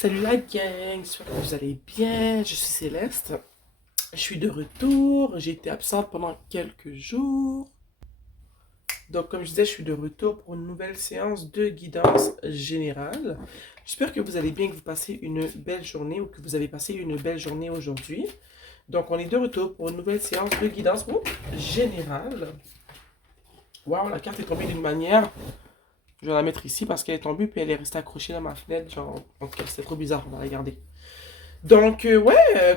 Salut la gang, j'espère que vous allez bien. Je suis Céleste. Je suis de retour. J'ai été absente pendant quelques jours. Donc, comme je disais, je suis de retour pour une nouvelle séance de guidance générale. J'espère que vous allez bien, que vous passez une belle journée ou que vous avez passé une belle journée aujourd'hui. Donc, on est de retour pour une nouvelle séance de guidance générale. Waouh, la carte est tombée d'une manière. Je vais la mettre ici parce qu'elle est tombée puis elle est restée accrochée dans ma fenêtre. Genre, en tout cas, c'était trop bizarre. On va la garder. Donc,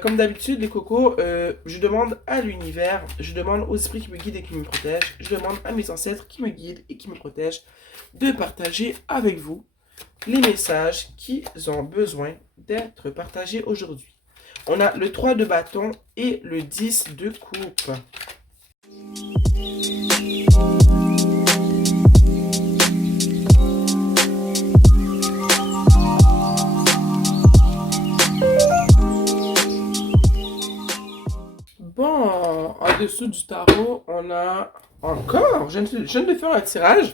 comme d'habitude, les cocos, je demande à l'univers, je demande aux esprits qui me guident et qui me protègent, je demande à mes ancêtres qui me guident et qui me protègent de partager avec vous les messages qui ont besoin d'être partagés aujourd'hui. On a le 3 de bâton et le 10 de coupe. Bon, en dessous du tarot, on a encore, je viens de faire un tirage.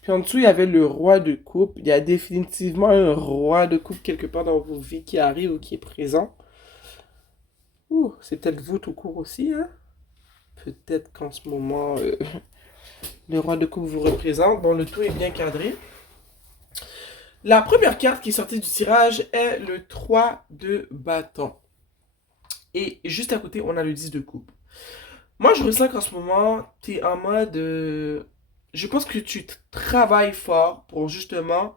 Puis en dessous, il y avait le roi de coupe. Il y a définitivement un roi de coupe quelque part dans vos vies qui arrive ou qui est présent. Ouh, c'est peut-être vous tout court aussi, hein? Peut-être qu'en ce moment, le roi de coupe vous représente. Bon, le tout est bien cadré. La première carte qui est sortie du tirage est le 3 de bâton. Et juste à côté, on a le 10 de coupe. Moi, je ressens qu'en ce moment, tu es en mode... je pense que tu travailles fort pour justement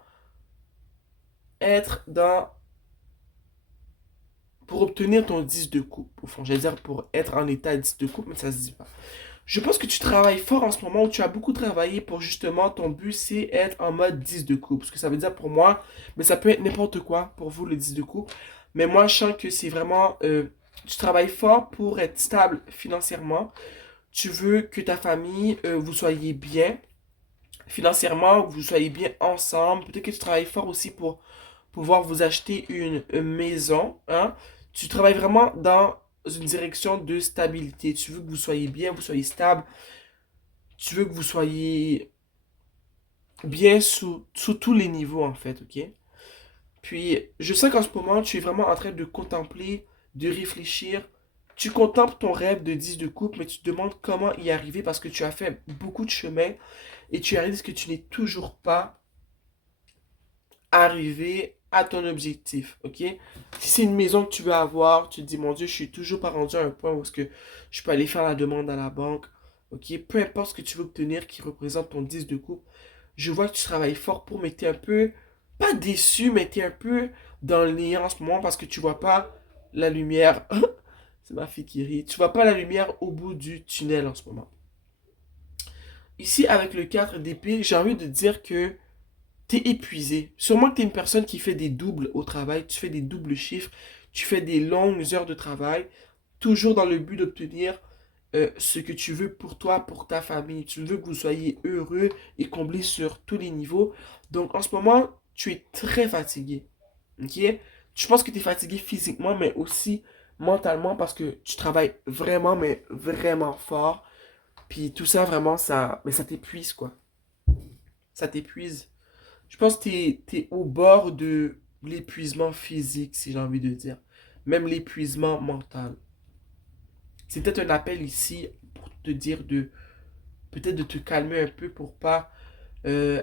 être dans pour obtenir ton 10 de coupe. Au fond, j'allais dire pour être en état 10 de coupe, mais ça se dit pas. Je pense que tu travailles fort en ce moment, où tu as beaucoup travaillé pour justement, ton but c'est être en mode 10 de coupe. Ce que ça veut dire pour moi, mais ça peut être n'importe quoi pour vous le 10 de coupe. Mais moi, je sens que c'est vraiment, tu travailles fort pour être stable financièrement. Tu veux que ta famille, vous soyez bien financièrement, que vous soyez bien ensemble. Peut-être que tu travailles fort aussi pour pouvoir vous acheter une maison, hein. Tu travailles vraiment dans une direction de stabilité. Tu veux que vous soyez bien, vous soyez stable. Tu veux que vous soyez bien sous tous les niveaux, en fait, ok? Puis, je sais qu'en ce moment, tu es vraiment en train de contempler, de réfléchir. Tu contemples ton rêve de 10 de coupe, mais tu te demandes comment y arriver parce que tu as fait beaucoup de chemin et tu réalises que tu n'es toujours pas arriver à ton objectif, ok? Si c'est une maison que tu veux avoir, tu te dis, mon Dieu, je suis toujours pas rendu à un point où est-ce que je peux aller faire la demande à la banque, ok? Peu importe ce que tu veux obtenir qui représente ton 10 de coupe, je vois que tu travailles fort pour, mais t'es un peu, pas déçu, mais t'es un peu dans le néant en ce moment parce que tu vois pas la lumière. C'est ma fille qui rit. Tu vois pas la lumière au bout du tunnel en ce moment. Ici, avec le 4 d'épée, j'ai envie de dire que t'es épuisé. Sûrement que t'es une personne qui fait des doubles au travail, tu fais des doubles chiffres, tu fais des longues heures de travail, toujours dans le but d'obtenir ce que tu veux pour toi, pour ta famille. Tu veux que vous soyez heureux et comblés sur tous les niveaux. Donc en ce moment, tu es très fatigué. Ok? Je pense que tu es fatigué physiquement, mais aussi mentalement parce que tu travailles vraiment, mais vraiment fort. Puis tout ça, vraiment, mais ça t'épuise, quoi. Ça t'épuise. Je pense que t'es au bord de l'épuisement physique, si j'ai envie de dire. Même l'épuisement mental. C'est peut-être un appel ici pour te dire de peut-être de te calmer un peu pour pas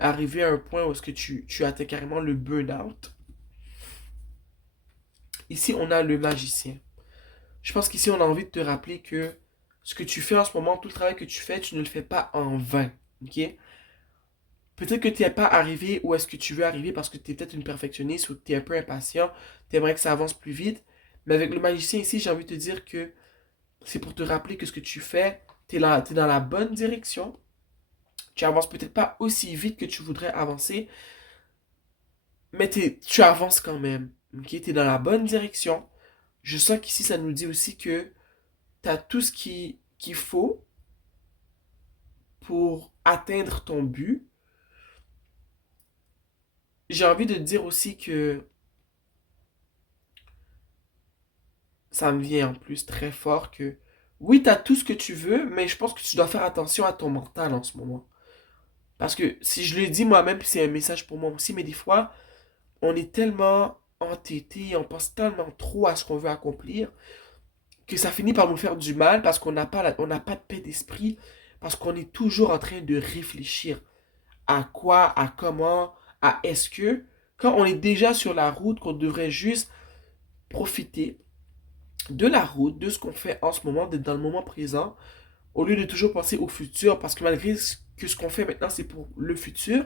arriver à un point où est-ce que tu atteins carrément le burn-out. Ici, on a le magicien. Je pense qu'ici, on a envie de te rappeler que ce que tu fais en ce moment, tout le travail que tu fais, tu ne le fais pas en vain. Ok? Peut-être que tu n'es pas arrivé où est-ce que tu veux arriver parce que tu es peut-être une perfectionniste ou que tu es un peu impatient, tu aimerais que ça avance plus vite. Mais avec le magicien ici, j'ai envie de te dire que c'est pour te rappeler que ce que tu fais, tu es, t'es dans la bonne direction. Tu avances peut-être pas aussi vite que tu voudrais avancer, mais tu avances quand même. Ok, tu es dans la bonne direction. Je sens qu'ici, ça nous dit aussi que tu as tout ce qu'il faut pour atteindre ton but. J'ai envie de te dire aussi que ça me vient en plus très fort que oui, tu as tout ce que tu veux, mais je pense que tu dois faire attention à ton mental en ce moment. Parce que si je le dis moi-même, puis c'est un message pour moi aussi, mais des fois, on est tellement entêtés, on pense tellement trop à ce qu'on veut accomplir, que ça finit par nous faire du mal parce qu'on n'a pas, on n'a pas de paix d'esprit, parce qu'on est toujours en train de réfléchir à quoi, à comment, à est-ce que, quand on est déjà sur la route, qu'on devrait juste profiter de la route, de ce qu'on fait en ce moment, d'être dans le moment présent, au lieu de toujours penser au futur, parce que malgré que ce qu'on fait maintenant, c'est pour le futur,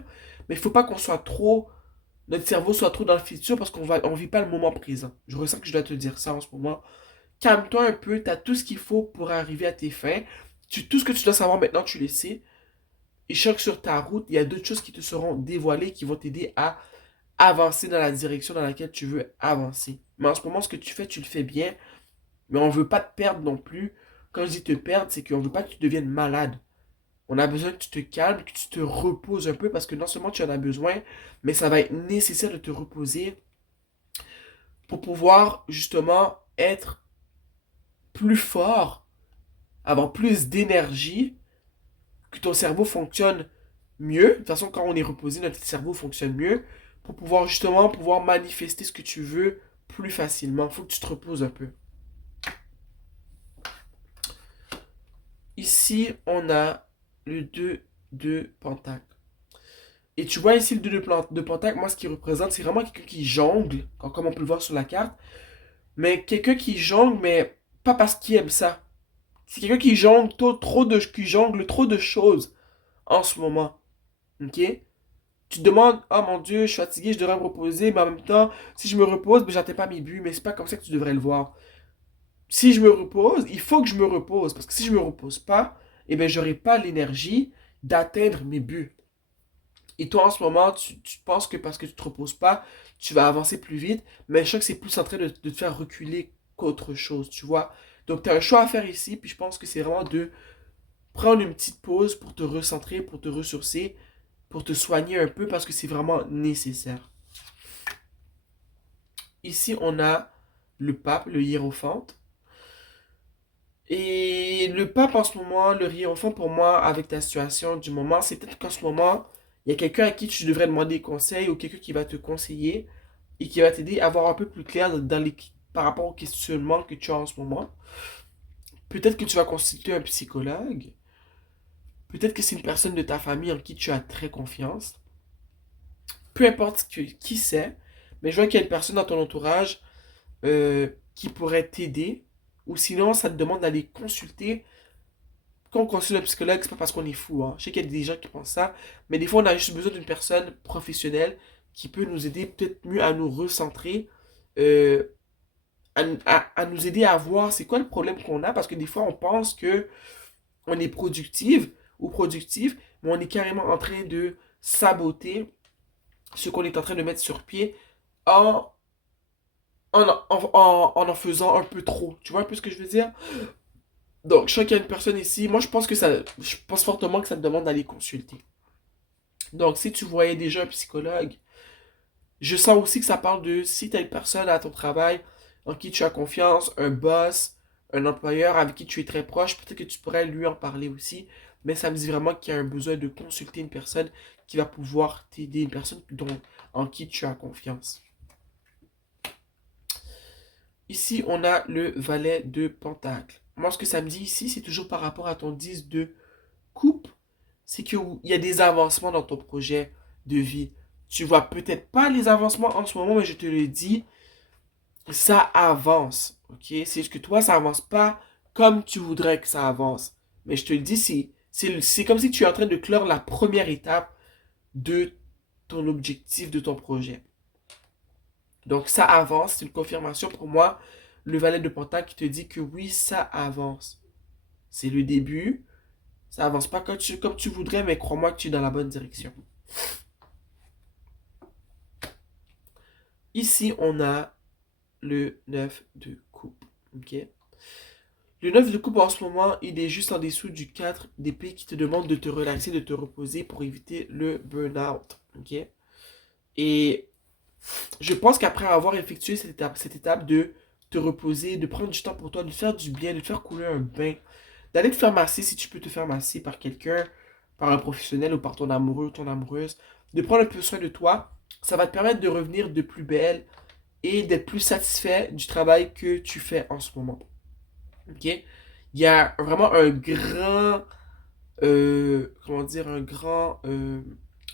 mais il faut pas qu'on soit trop, notre cerveau soit trop dans le futur parce on vit pas le moment présent. Je ressens que je dois te dire ça en ce moment. Calme-toi un peu, tu as tout ce qu'il faut pour arriver à tes fins. Tout ce que tu dois savoir maintenant, tu le sais. Et chaque sur ta route, il y a d'autres choses qui te seront dévoilées, qui vont t'aider à avancer dans la direction dans laquelle tu veux avancer. Mais en ce moment, ce que tu fais, tu le fais bien, mais on veut pas te perdre non plus. Quand je dis te perdre, c'est qu'on veut pas que tu deviennes malade. On a besoin que tu te calmes, que tu te reposes un peu, parce que non seulement tu en as besoin, mais ça va être nécessaire de te reposer pour pouvoir justement être plus fort, avoir plus d'énergie, que ton cerveau fonctionne mieux. De toute façon, quand on est reposé, notre cerveau fonctionne mieux pour pouvoir justement pouvoir manifester ce que tu veux plus facilement. Il faut que tu te reposes un peu. Ici, on a le 2 de Pentacle. Et tu vois ici le 2 de Pentacle, moi ce qu'il représente, c'est vraiment quelqu'un qui jongle, comme on peut le voir sur la carte. Mais quelqu'un qui jongle, mais pas parce qu'il aime ça. C'est quelqu'un qui jongle qui jongle trop de choses en ce moment. Ok? Tu te demandes, oh mon Dieu, je suis fatigué, je devrais me reposer, mais en même temps, si je me repose, ben, j'atteins pas mes buts, mais c'est pas comme ça que tu devrais le voir. Si je me repose, il faut que je me repose, parce que si je me repose pas, eh ben, j'aurai pas l'énergie d'atteindre mes buts. Et toi, en ce moment, tu penses que parce que tu te reposes pas, tu vas avancer plus vite, mais je crois que c'est plus en train de te faire reculer qu'autre chose, tu vois. Donc, tu as un choix à faire ici, puis je pense que c'est vraiment de prendre une petite pause pour te recentrer, pour te ressourcer, pour te soigner un peu, parce que c'est vraiment nécessaire. Ici, on a le pape, le hiérophante. Et le pape en ce moment, le hiérophante pour moi, avec ta situation du moment, c'est peut-être qu'en ce moment, il y a quelqu'un à qui tu devrais demander conseil ou quelqu'un qui va te conseiller et qui va t'aider à voir un peu plus clair par rapport au questionnement que tu as en ce moment. Peut-être que tu vas consulter un psychologue. Peut-être que c'est une personne de ta famille en qui tu as très confiance. Peu importe qui c'est, mais je vois qu'il y a une personne dans ton entourage qui pourrait t'aider. Ou sinon, ça te demande d'aller consulter. Quand on consulte un psychologue, c'est pas parce qu'on est fou, hein. Je sais qu'il y a des gens qui pensent ça, mais des fois, on a juste besoin d'une personne professionnelle qui peut nous aider peut-être mieux à nous recentrer, euh, à nous aider à voir c'est quoi le problème qu'on a, parce que des fois, on pense que on est productive ou productif, mais on est carrément en train de saboter ce qu'on est en train de mettre sur pied en en faisant un peu trop. Tu vois un peu ce que je veux dire? Donc, je crois qu'il y a une personne ici. Moi, je pense fortement que ça te demande d'aller consulter. Donc, si tu voyais déjà un psychologue, je sens aussi que ça parle de si tu as une personne à ton travail en qui tu as confiance, un boss, un employeur avec qui tu es très proche, peut-être que tu pourrais lui en parler aussi. Mais ça me dit vraiment qu'il y a un besoin de consulter une personne qui va pouvoir t'aider, une personne en qui tu as confiance. Ici, on a le valet de Pentacle. Moi, ce que ça me dit ici, c'est toujours par rapport à ton 10 de coupe, c'est qu'il y a des avancements dans ton projet de vie. Tu vois peut-être pas les avancements en ce moment, mais je te le dis, ça avance. Ok? C'est juste que toi, ça avance pas comme tu voudrais que ça avance. Mais je te le dis, c'est comme si tu es en train de clore la première étape de ton objectif, de ton projet. Donc ça avance, c'est une confirmation pour moi. Le valet de Pentacle qui te dit que oui, ça avance. C'est le début. Ça avance pas comme tu voudrais, mais crois-moi que tu es dans la bonne direction. Ici, on a le 9 de coupe. Ok? Le 9 de coupe en ce moment, il est juste en dessous du 4 d'épée qui te demande de te relaxer, de te reposer pour éviter le burn-out. Ok? Et je pense qu'après avoir effectué cette étape de te reposer, de prendre du temps pour toi, de faire du bien, de te faire couler un bain, d'aller te faire masser si tu peux te faire masser par quelqu'un, par un professionnel ou par ton amoureux ou ton amoureuse, de prendre un peu soin de toi, ça va te permettre de revenir de plus belle et d'être plus satisfait du travail que tu fais en ce moment. OK? Il y a vraiment un grand, comment dire, un grand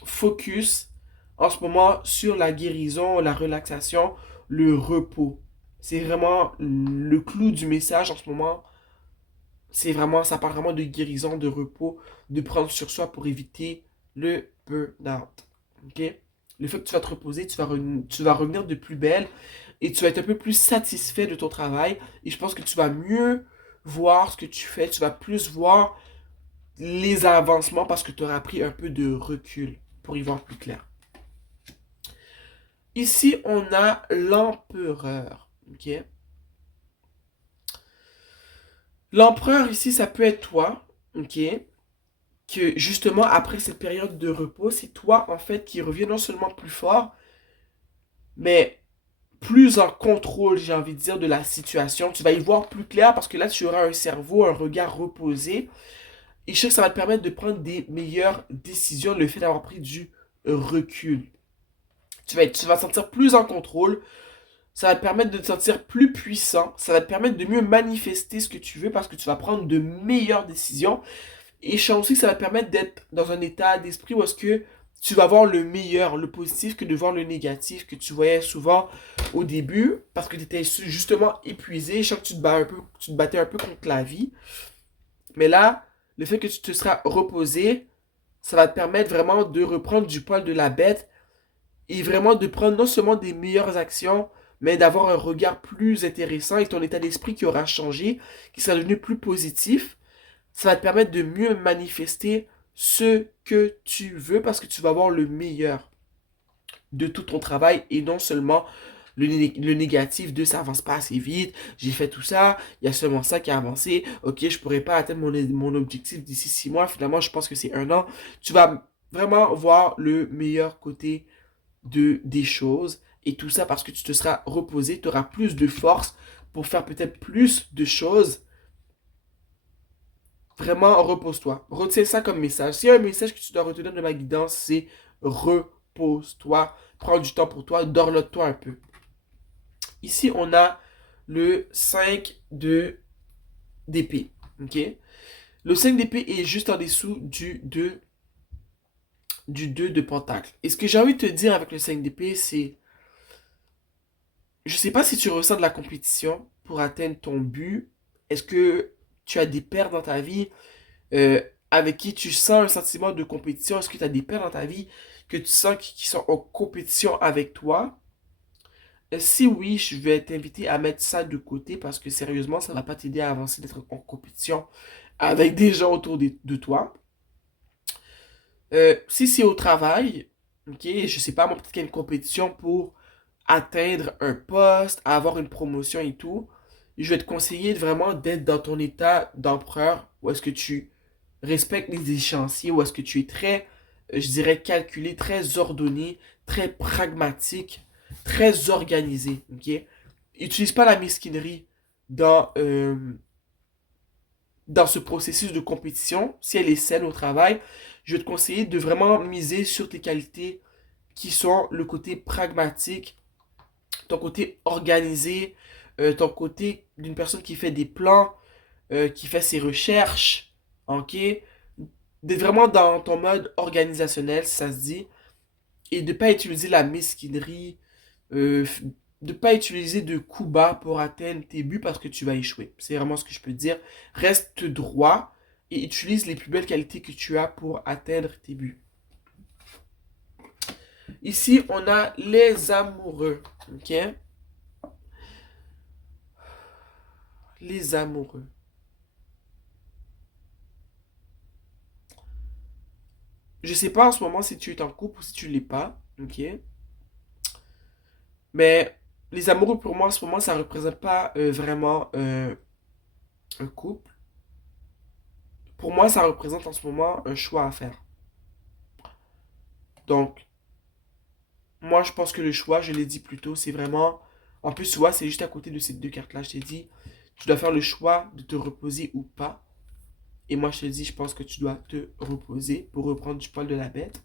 focus en ce moment sur la guérison, la relaxation, le repos. C'est vraiment le clou du message en ce moment. C'est vraiment, ça parle vraiment de guérison, de repos, de prendre sur soi pour éviter le burn-out. OK? Le fait que tu vas te reposer, tu vas revenir de plus belle et tu vas être un peu plus satisfait de ton travail. Et je pense que tu vas mieux voir ce que tu fais, tu vas plus voir les avancements parce que tu auras pris un peu de recul pour y voir plus clair. Ici, on a l'empereur. OK? L'empereur ici, ça peut être toi. OK? Que justement, après cette période de repos, c'est toi, en fait, qui reviens non seulement plus fort, mais plus en contrôle, j'ai envie de dire, de la situation. Tu vas y voir plus clair parce que là, tu auras un cerveau, un regard reposé. Et je sais que ça va te permettre de prendre des meilleures décisions, le fait d'avoir pris du recul. Tu vas te sentir plus en contrôle. Ça va te permettre de te sentir plus puissant. Ça va te permettre de mieux manifester ce que tu veux parce que tu vas prendre de meilleures décisions. Et je sens aussi que ça va te permettre d'être dans un état d'esprit où est-ce que tu vas voir le meilleur, le positif, que de voir le négatif que tu voyais souvent au début parce que tu étais justement épuisé. Je sens que tu te battais un peu contre la vie. Mais là, le fait que tu te seras reposé, ça va te permettre vraiment de reprendre du poil de la bête et vraiment de prendre non seulement des meilleures actions, mais d'avoir un regard plus intéressant et ton état d'esprit qui aura changé, qui sera devenu plus positif. Ça va te permettre de mieux manifester ce que tu veux parce que tu vas voir le meilleur de tout ton travail et non seulement le négatif de ça avance pas assez vite, j'ai fait tout ça, il y a seulement ça qui a avancé, ok, je pourrais pas atteindre mon objectif d'ici 6 mois, finalement je pense que c'est un an. Tu vas vraiment voir le meilleur côté des choses et tout ça parce que tu te seras reposé, tu auras plus de force pour faire peut-être plus de choses. Vraiment, repose-toi. Retiens ça comme message. S'il y a un message que tu dois retenir de ma guidance, c'est repose-toi. Prends du temps pour toi. Dorlote-toi un peu. Ici, on a le 5 d'épée. OK? Le 5 d'épée est juste en dessous du 2 de pentacle. Et ce que j'ai envie de te dire avec le 5 d'épée, c'est... Je sais pas si tu ressens de la compétition pour atteindre ton but. Est-ce que tu as des pères dans ta vie avec qui tu sens un sentiment de compétition? Est-ce que tu as des pères dans ta vie que tu sens qui sont en compétition avec toi? Si oui, je vais t'inviter à mettre ça de côté parce que sérieusement, ça va pas t'aider à avancer d'être en compétition avec des gens autour de toi. Si c'est au travail, ok, je sais pas, moi peut-être qu'il y a une compétition pour atteindre un poste, avoir une promotion et tout, je vais te conseiller vraiment d'être dans ton état d'empereur où est-ce que tu respectes les échéanciers, où est-ce que tu es très, je dirais, calculé, très ordonné, très pragmatique, très organisé, ok? Utilise pas la mesquinerie dans, dans ce processus de compétition, si elle est saine au travail, je vais te conseiller de vraiment miser sur tes qualités qui sont le côté pragmatique, ton côté organisé, ton côté d'une personne qui fait des plans, qui fait ses recherches, ok? D'être vraiment dans ton mode organisationnel, si ça se dit, et de ne pas utiliser la mesquinerie, euh, de ne pas utiliser de coups bas pour atteindre tes buts parce que tu vas échouer. C'est vraiment ce que je peux te dire. Reste droit et utilise les plus belles qualités que tu as pour atteindre tes buts. Ici, on a les amoureux, ok? Les amoureux. Je sais pas en ce moment si tu es en couple ou si tu l'es pas, ok? Mais les amoureux pour moi en ce moment ça représente pas vraiment un couple. Pour moi ça représente en ce moment un choix à faire. Donc moi je pense que le choix, je l'ai dit plus tôt, c'est vraiment... En plus tu vois c'est juste à côté de ces deux cartes là, je t'ai dit, tu dois faire le choix de te reposer ou pas. Et moi je te dis je pense que tu dois te reposer pour reprendre du poil de la bête.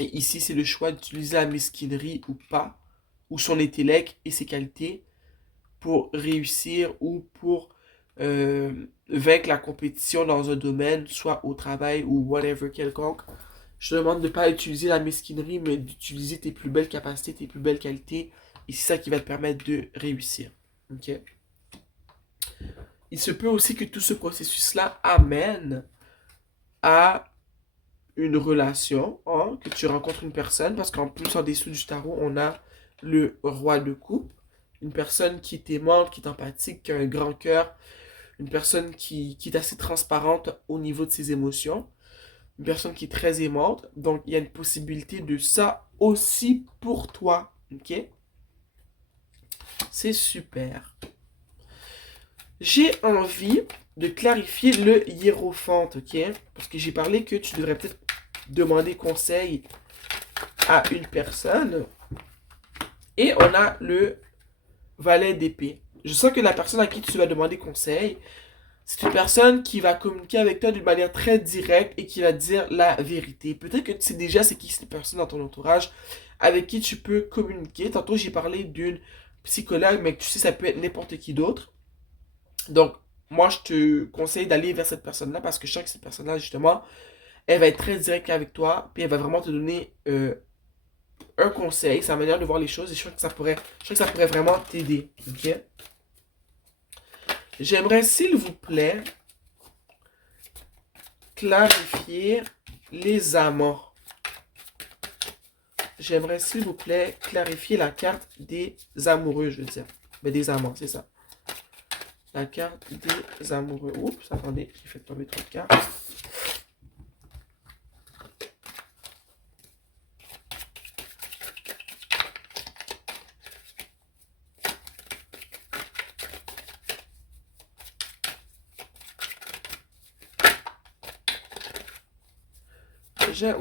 Et ici c'est le choix d'utiliser la mesquinerie ou pas. ou son intellect et ses qualités pour réussir ou pour vaincre la compétition dans un domaine, soit au travail ou whatever quelconque. Je te demande de ne pas utiliser la mesquinerie, mais d'utiliser tes plus belles capacités, tes plus belles qualités. Et c'est ça qui va te permettre de réussir. Ok? Il se peut aussi que tout ce processus-là amène à une relation, hein, que tu rencontres une personne, parce qu'en plus, en dessous du tarot, on a le roi de coupe, une personne qui est aimante, qui est empathique, qui a un grand cœur, une personne qui est assez transparente au niveau de ses émotions, une personne qui est très aimante. Donc, il y a une possibilité de ça aussi pour toi. Ok? C'est super. J'ai envie de clarifier le hiérophante, ok? Parce que j'ai parlé que tu devrais peut-être demander conseil à une personne. Et on a le valet d'épée. Je sens que la personne à qui tu vas demander conseil, c'est une personne qui va communiquer avec toi d'une manière très directe et qui va te dire la vérité. Peut-être que tu sais déjà c'est qui cette personne dans ton entourage avec qui tu peux communiquer. Tantôt j'ai parlé d'une psychologue, mais tu sais ça peut être n'importe qui d'autre. Donc moi je te conseille d'aller vers cette personne-là parce que je sens que cette personne-là justement, elle va être très directe avec toi, puis elle va vraiment te donner un conseil, sa manière de voir les choses, et je crois que ça pourrait vraiment t'aider. Ok? J'aimerais, s'il vous plaît, clarifier les amants. J'aimerais, s'il vous plaît, clarifier la carte des amoureux, je veux dire. Mais des amants, c'est ça. La carte des amoureux. Oups, attendez, j'ai fait tomber trop de cartes. Wow.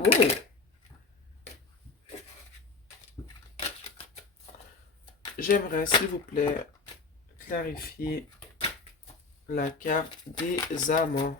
J'aimerais, s'il vous plaît, clarifier la carte des amants.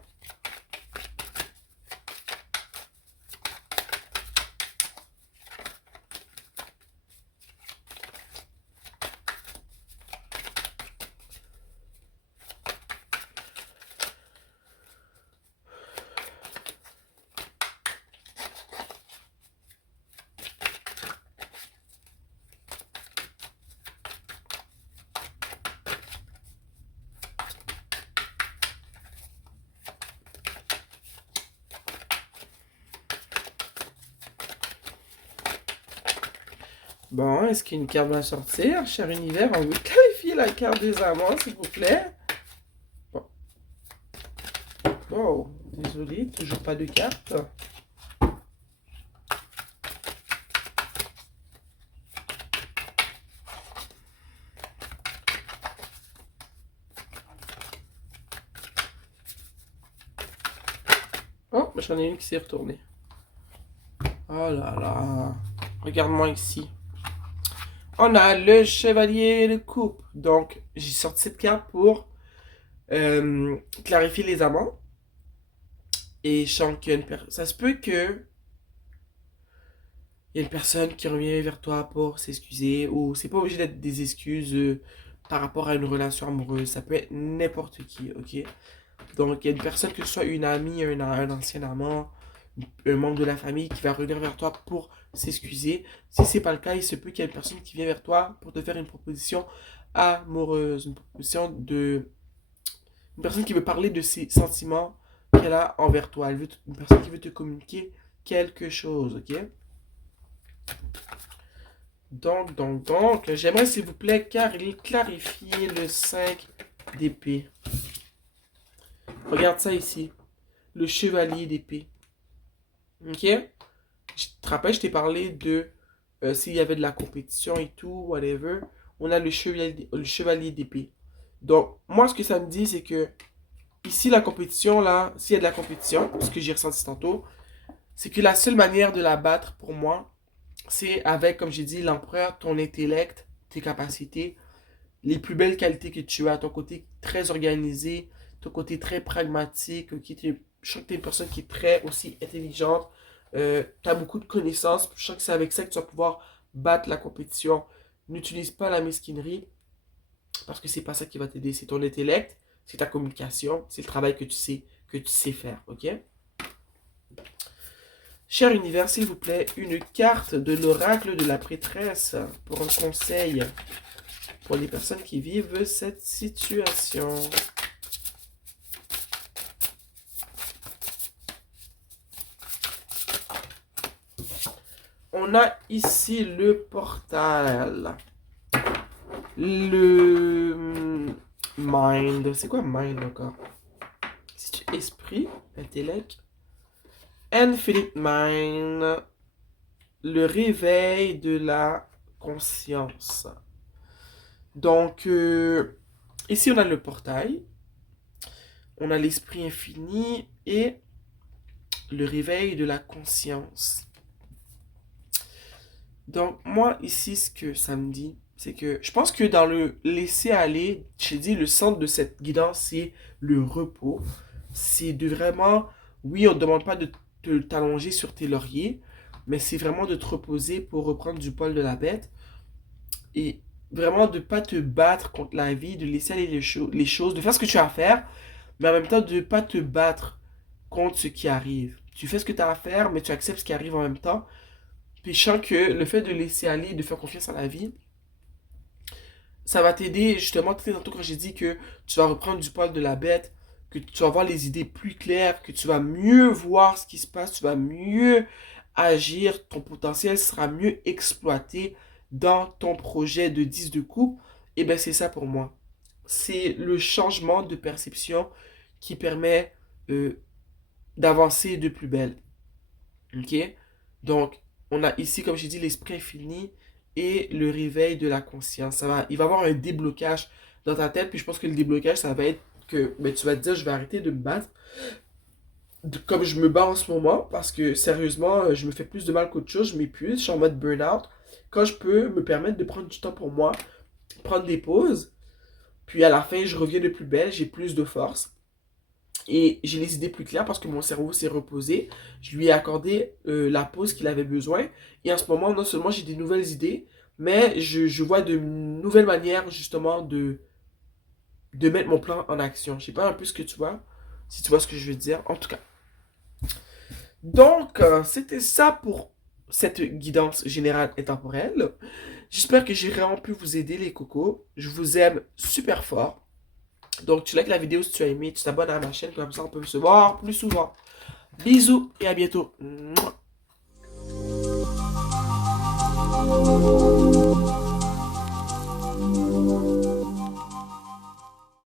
Bon, est-ce qu'une carte va sortir, cher univers? On veut clarifier la carte des amants, s'il vous plaît. Bon. Oh, désolé, toujours pas de carte. Oh, j'en ai une qui s'est retournée. Oh là là. Regarde-moi ici. On a le chevalier de coupe. Donc, j'ai sorti cette carte pour clarifier les amants. Et je sens qu'il y a une personne. Ça se peut que il y a une personne qui revient vers toi pour s'excuser. Ou c'est pas obligé d'être des excuses par rapport à une relation amoureuse. Ça peut être n'importe qui, ok? Donc, il y a une personne, que ce soit une amie, un ancien amant, un membre de la famille qui va revenir vers toi pour s'excuser. Si c'est pas le cas, il se peut qu'il y ait une personne qui vient vers toi pour te faire une proposition amoureuse, une personne qui veut parler de ses sentiments qu'elle a envers toi. Une personne qui veut te communiquer quelque chose, ok? Donc, j'aimerais s'il vous plaît clarifier le 5 d'épée. Regarde ça ici. Le chevalier d'épée. Ok? Je te rappelle, je t'ai parlé de s'il y avait de la compétition et tout, whatever. On a le chevalier d'épée. Donc, moi, ce que ça me dit, c'est que ici, la compétition, là, s'il y a de la compétition, ce que j'ai ressenti tantôt, c'est que la seule manière de la battre pour moi, c'est avec, comme j'ai dit, l'empereur, ton intellect, tes capacités, les plus belles qualités que tu as, ton côté très organisé, ton côté très pragmatique, ok, je sens que tu es une personne qui est très aussi intelligente, tu as beaucoup de connaissances, je sens que c'est avec ça que tu vas pouvoir battre la compétition N'utilise pas la mesquinerie parce que c'est pas ça qui va t'aider. C'est ton intellect, c'est ta communication, c'est le travail que tu sais faire, ok? Cher univers, s'il vous plaît, une carte de l'oracle de la prêtresse pour un conseil pour les personnes qui vivent cette situation. On a ici le portal. Le mind. C'est quoi mind encore? C'est esprit, intellect. Infinite mind. Le réveil de la conscience. Donc, ici on a le portail. On a l'esprit infini et le réveil de la conscience. Donc, moi, ici, ce que ça me dit, c'est que je pense que dans le laisser aller, j'ai dit, le centre de cette guidance, c'est le repos. C'est de vraiment, oui, on ne demande pas de t'allonger sur tes lauriers, mais c'est vraiment de te reposer pour reprendre du poil de la bête et vraiment de ne pas te battre contre la vie, de laisser aller les choses, de faire ce que tu as à faire, mais en même temps de ne pas te battre contre ce qui arrive. Tu fais ce que tu as à faire, mais tu acceptes ce qui arrive en même temps. Puis je sens que le fait de laisser aller, de faire confiance à la vie, ça va t'aider justement, tantôt quand j'ai dit que tu vas reprendre du poil de la bête, que tu vas avoir les idées plus claires, que tu vas mieux voir ce qui se passe, tu vas mieux agir, ton potentiel sera mieux exploité dans ton projet de 10 de coupe. Et bien c'est ça pour moi. C'est le changement de perception qui permet euh, d'avancer de plus belle. Ok? Donc, on a ici, comme j'ai dit, l'esprit infini et le réveil de la conscience. Il va y avoir un déblocage dans ta tête, puis je pense que le déblocage, ça va être que ben, tu vas te dire, je vais arrêter de me battre comme je me bats en ce moment, parce que sérieusement, je me fais plus de mal qu'autre chose, je m'épuise, je suis en mode burn-out. Quand je peux me permettre de prendre du temps pour moi, prendre des pauses, puis à la fin, je reviens de plus belle, j'ai plus de force. Et j'ai les idées plus claires parce que mon cerveau s'est reposé. Je lui ai accordé la pause qu'il avait besoin. Et en ce moment, non seulement j'ai des nouvelles idées, mais je vois de nouvelles manières justement de mettre mon plan en action. Je sais pas un peu ce que tu vois, si tu vois ce que je veux dire. En tout cas. Donc, c'était ça pour cette guidance générale et temporelle. J'espère que j'ai vraiment pu vous aider les cocos. Je vous aime super fort. Donc, tu likes la vidéo si tu as aimé, tu t'abonnes à ma chaîne, comme ça on peut se voir plus souvent. Bisous et à bientôt. Mouah.